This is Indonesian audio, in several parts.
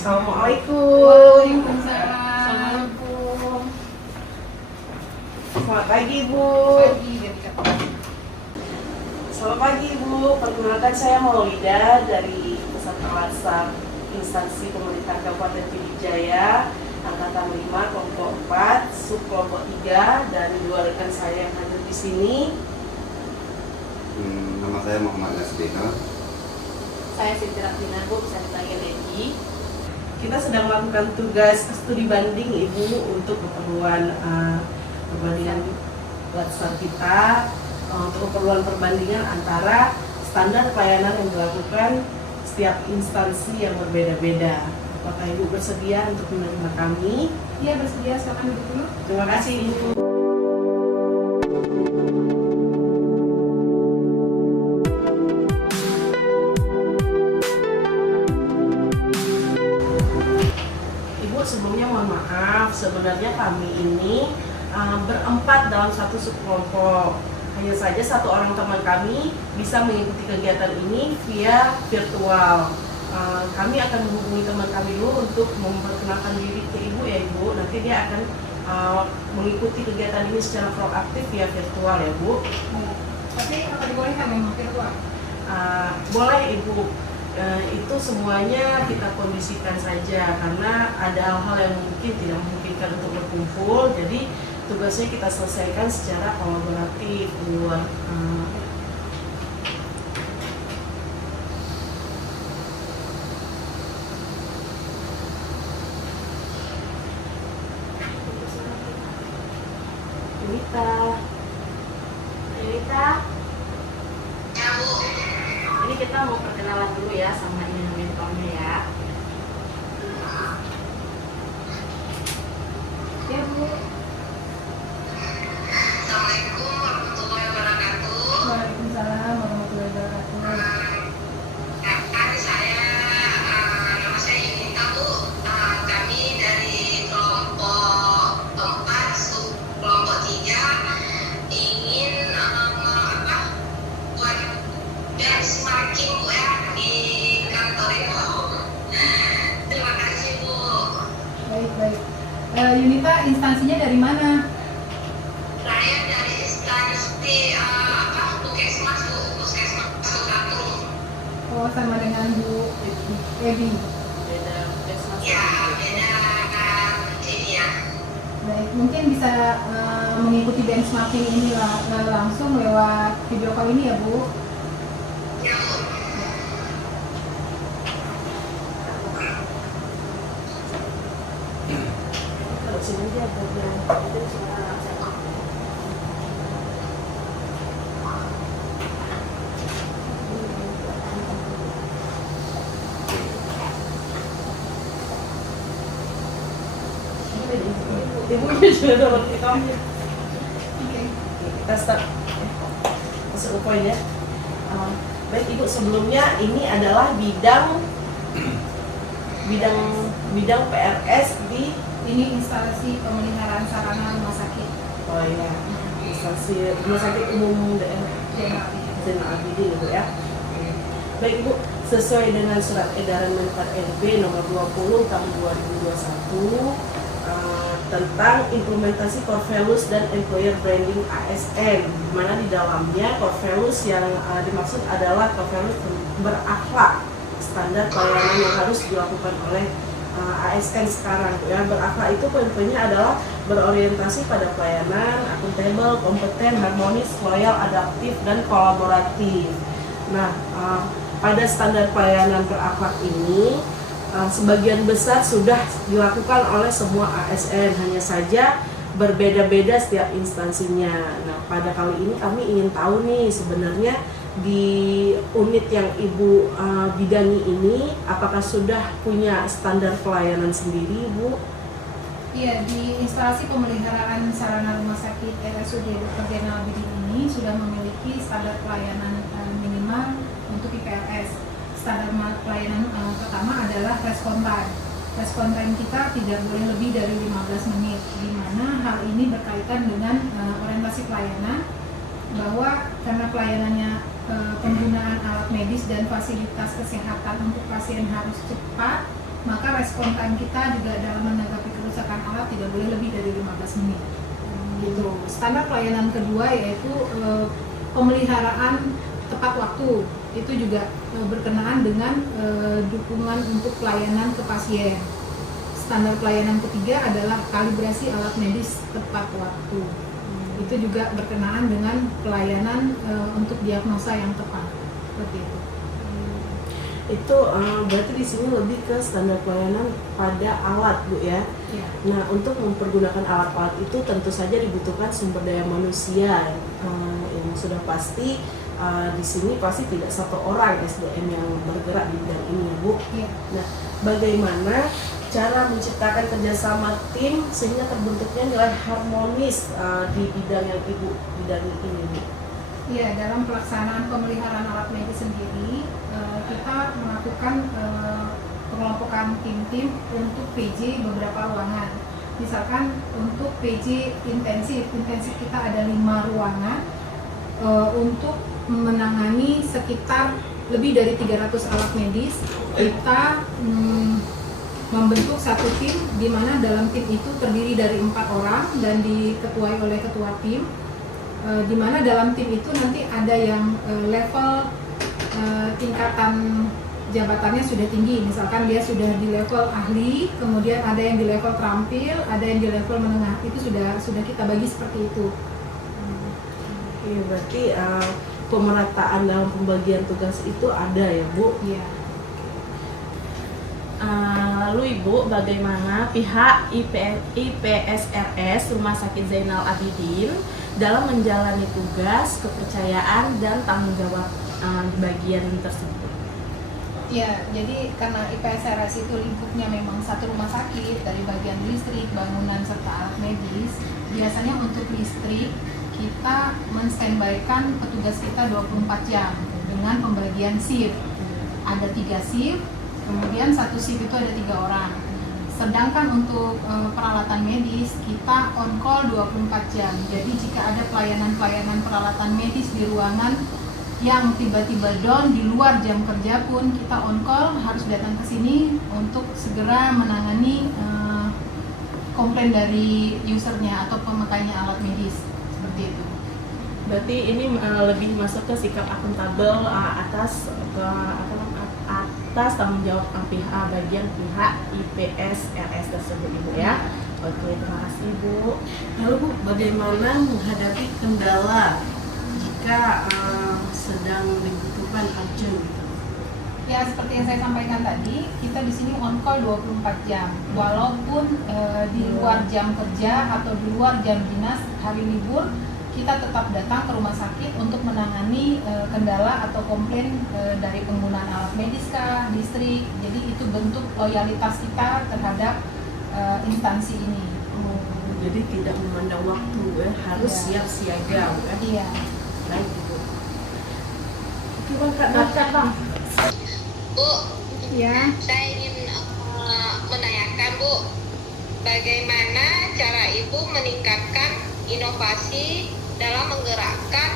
Assalamualaikum. Waalaikumsalam. Selamat pagi, Bu. Selamat pagi, Bu. Perkenalkan, saya Maulida dari Pusat Pengawasan Instansi Pemerintahan Kabupaten Pidijaya, Angkatan 5, Kelompok 4, Sub Kelompok 3, dan dua rekan saya yang hadir di sini. Nama saya Muhammad Nasdino. Saya Siti Ratina, Bu, bisa dipanggil Edi. Kita sedang melakukan tugas studi banding, Ibu, untuk keperluan perbandingan WhatsApp kita, untuk keperluan perbandingan antara standar pelayanan yang dilakukan setiap instansi yang berbeda-beda. Apakah Ibu bersedia untuk menerima kami? Iya, bersedia. Silakan duduk dulu. Terima kasih, Ibu. Ibu, sebelumnya mohon maaf, sebenarnya kami ini berempat dalam satu subkelompok. Hanya saja satu orang teman kami bisa mengikuti kegiatan ini via virtual. Kami akan menghubungi teman kami dulu untuk memperkenalkan diri ke Ibu, ya Ibu. Nanti dia akan mengikuti kegiatan ini secara proaktif via virtual, ya Bu. Tapi apa dibolehkan memang virtual? Boleh Ibu. Itu semuanya kita kondisikan saja karena ada hal-hal yang mungkin tidak memungkinkan untuk berkumpul. Jadi tugasnya kita selesaikan secara kolaboratif, Bu. Yunita, ini kita mau perkenalan dulu ya sama ini mentornya ya. Ya, Bu. Assalamualaikum warahmatullahi wabarakatuh. Waalaikumsalam warahmatullahi wabarakatuh. Nama saya Yunita, Bu. Kami dari kelompok 4, sub kelompok 3 ingin buat benchmarking, Bu, ya, di kantor Ibu. Terima kasih, Bu. Baik. Yunita, instansinya dari mana? Saya dari instansi Puskesmas, Bu. Puskesmas Sukatung. Oh, sama dengan Bu Ebi. Beda puskesmas. Ya, beda ini ya. Baik, mungkin bisa mengikuti benchmarking ini langsung lewat video call ini ya, Bu. Ya, Bu. Kalau sini dia ada yang itu suara saya. Ibu sudah dapat rekamnya. Kita start masuk ke poin ya. Baik Ibu, sebelumnya ini adalah bidang PRS di Ini instalasi pemeliharaan sarana rumah sakit. instansi Rumah Sakit Umum Daerah Zainal Abidin, Ibu ya. Baik Ibu, sesuai dengan surat edaran Menpan RB nomor 20 tahun 2021 tentang implementasi core values dan employer branding ASN, di mana di dalamnya core values yang dimaksud adalah core values berakhlak, standar pelayanan yang harus dilakukan oleh ASN sekarang ya. Berakhlak itu poin-poinnya adalah berorientasi pada pelayanan, akuntabel, kompeten, harmonis, loyal, adaptif, dan kolaboratif. Nah, pada standar pelayanan berakhlak ini sebagian besar sudah dilakukan oleh semua ASN, hanya saja berbeda-beda setiap instansinya. Nah, pada kali ini kami ingin tahu nih sebenarnya di unit yang Ibu bidangi ini apakah sudah punya standar pelayanan sendiri, Bu? Iya, di instalasi pemeliharaan sarana rumah sakit RSUD Dr. Zainal Abidin ini sudah memiliki standar pelayanan minimal untuk IPRS. Standar pelayanan pertama adalah respon time. Respon time kita tidak boleh lebih dari 15 menit, di mana hal ini berkaitan dengan orientasi pelayanan, bahwa karena pelayanannya penggunaan alat medis dan fasilitas kesehatan untuk pasien harus cepat, maka respon time kita juga dalam menanggapi kerusakan alat tidak boleh lebih dari 15 menit. Gitu. Standar pelayanan kedua yaitu pemeliharaan tepat waktu. Itu juga berkenaan dengan dukungan untuk pelayanan ke pasien. Standar pelayanan ketiga adalah kalibrasi alat medis tepat waktu. Itu juga berkenaan dengan pelayanan untuk diagnosa yang tepat. Seperti itu. Itu berarti di sini lebih ke standar pelayanan pada alat, Bu ya. Ya. Nah, untuk mempergunakan alat-alat itu tentu saja dibutuhkan sumber daya manusia yang sudah pasti di sini pasti tidak satu orang SDM yang bergerak di bidang ini ya, Bu. Ya. Nah, bagaimana cara menciptakan kerjasama tim sehingga terbentuknya nilai harmonis di bidang yang Ibu bidangi ini, Bu? Ya, dalam pelaksanaan pemeliharaan alat medis sendiri, kita melakukan pengelompokan tim-tim untuk PJ beberapa ruangan. Misalkan untuk PJ intensif kita ada 5 ruangan untuk menangani sekitar lebih dari 300 alat medis. Kita membentuk satu tim di mana dalam tim itu terdiri dari 4 orang dan diketuai oleh ketua tim. Di mana dalam tim itu nanti ada yang level tingkatan jabatannya sudah tinggi, misalkan dia sudah di level ahli, kemudian ada yang di level terampil, ada yang di level menengah. Itu sudah kita bagi seperti itu. Iya, berarti pemerataan dalam pembagian tugas itu ada ya, Bu? Iya. Lalu Ibu, bagaimana pihak IPSRS Rumah Sakit Zainal Abidin dalam menjalani tugas, kepercayaan, dan tanggung jawab bagian tersebut? Ya, jadi karena IPSRS itu lingkupnya memang satu rumah sakit dari bagian listrik, bangunan, serta alat medis. Biasanya untuk listrik kita men-standby-kan petugas kita 24 jam dengan pembagian shift. Ada 3 shift, kemudian satu shift itu ada 3 orang. Sedangkan untuk peralatan medis kita on call 24 jam. Jadi jika ada pelayanan peralatan medis di ruangan yang tiba-tiba down di luar jam kerja pun kita on call harus datang ke sini untuk segera menangani komplain dari usernya atau pemakainya alat medis, seperti itu. Berarti ini lebih masuk ke sikap akuntabel atas tanggung jawab bagian pihak IPSRS tersebut, Ibu ya. Oke, terima kasih, Bu. Lalu, Bu, bagaimana menghadapi kendala jika sedang dibutuhkan urgent gitu? Ya, seperti yang saya sampaikan tadi, kita di sini on call 24 jam. Walaupun di luar jam kerja atau di luar jam dinas, hari libur, kita tetap datang ke rumah sakit untuk menangani kendala atau komplain dari penggunaan alat medis kah, listrik. Jadi itu bentuk loyalitas kita terhadap instansi ini. Jadi tidak memandang waktu ya, harus siap siaga ya. Iya. Baik, Bu. Oke, Bang, Kak Bang. Bu, Ya. saya ingin menanyakan, Bu, bagaimana cara Ibu meningkatkan inovasi dalam menggerakkan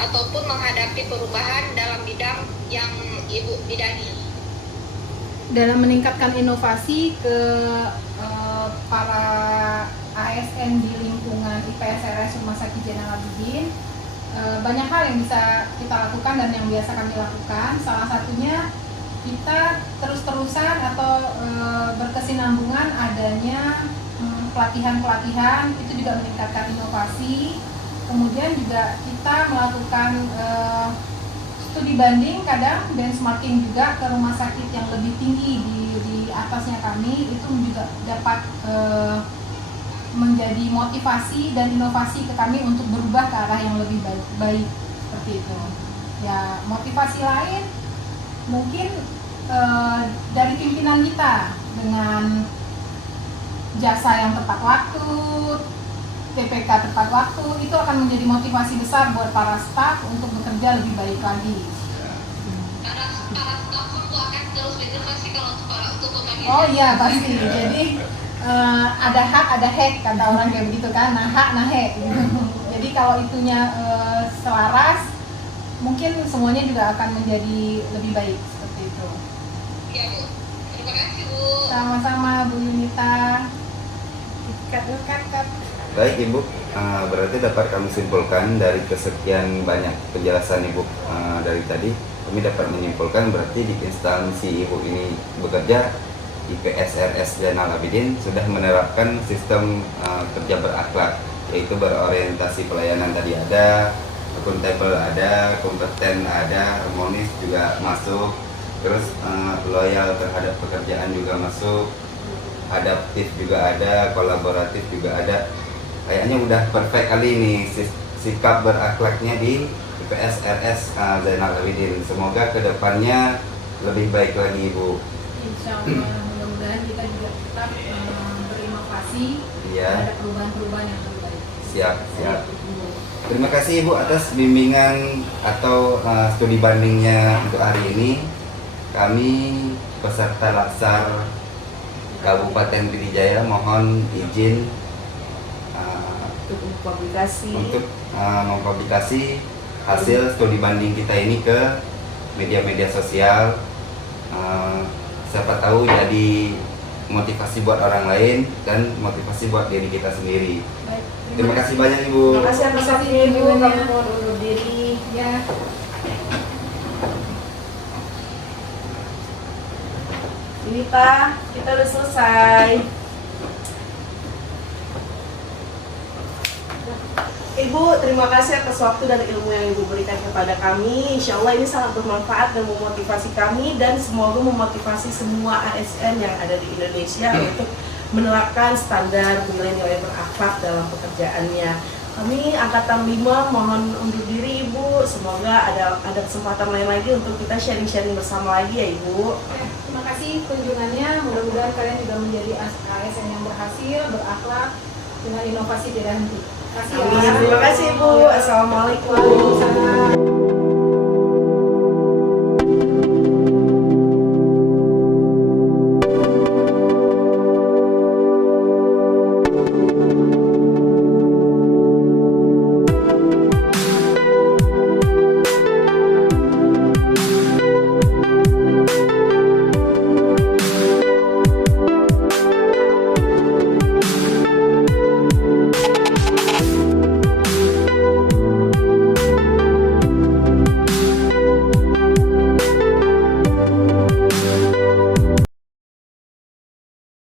ataupun menghadapi perubahan dalam bidang yang Ibu bidangi? Dalam meningkatkan inovasi ke para ASN di lingkungan IPSRS Rumah Sakit Zainal Abidin, banyak hal yang bisa kita lakukan dan yang biasa kami lakukan. Salah satunya kita terus-terusan atau berkesinambungan adanya pelatihan-pelatihan, itu juga meningkatkan inovasi. Kemudian juga kita melakukan studi banding, kadang benchmarking juga ke rumah sakit yang lebih tinggi di atasnya kami. Itu juga dapat menjadi motivasi dan inovasi ke kami untuk berubah ke arah yang lebih baik seperti itu. Ya, motivasi lain mungkin dari pimpinan kita dengan jasa yang tepat waktu, PPK tepat waktu, itu akan menjadi motivasi besar buat para staf untuk bekerja lebih baik lagi. Para staf pun akan terus berinovasi kalau untuk pembagian. Oh iya, pasti. Jadi ada hak, ada hek, kata orang kayak begitu kan, nah hak, nah hek. Jadi kalau itunya selaras, mungkin semuanya juga akan menjadi lebih baik seperti itu. Ya, Bu. Terima Terima kasih Bu. Sama-sama Bu Yunita. Kat. Baik Ibu, berarti dapat kami simpulkan dari kesekian banyak penjelasan Ibu dari tadi, kami dapat menyimpulkan berarti di instansi Ibu ini bekerja, IPSRS Zainal Abidin sudah menerapkan sistem kerja berakhlak, yaitu berorientasi pelayanan tadi ada, akuntabel ada, kompeten ada, harmonis juga masuk, terus loyal terhadap pekerjaan juga masuk, adaptif juga ada, kolaboratif juga ada. Kayaknya udah perfect kali ini sikap berakhlaknya di IPSRS Zainal Abidin. Semoga kedepannya lebih baik lagi Ibu. Insya Allah, mudah-mudahan kita juga tetap berinovasi Iya. ada perubahan-perubahan yang lebih baik. Siap. Terima kasih Ibu atas bimbingan atau studi bandingnya untuk hari ini. Kami peserta Laksar Kabupaten Pidijaya mohon izin Untuk publikasi. untuk mempublikasi hasil studi banding kita ini ke media-media sosial. Siapa tahu jadi motivasi buat orang lain dan motivasi buat diri kita sendiri. Baik, Terima kasih banyak Ibu. Terima kasih atas Terima kasih, waktunya Ibu. Ibu. Kami mohon undur diri. Ya. Yunita, kita udah selesai. Ibu, terima kasih atas waktu dan ilmu yang Ibu berikan kepada kami. Insya Allah ini sangat bermanfaat dan memotivasi kami, dan semoga memotivasi semua ASN yang ada di Indonesia untuk menerapkan standar nilai-nilai berakhlak dalam pekerjaannya. Kami Angkatan 5 mohon undur diri Ibu. Semoga ada kesempatan lain lagi untuk kita sharing-sharing bersama lagi ya Ibu. Terima kasih kunjungannya. Mudah-mudahan kalian juga menjadi ASN yang berhasil, berakhlak dengan inovasi tidak henti. Terima kasih. Amin. Terima kasih Ibu. Assalamualaikum. Waalaikumsalam.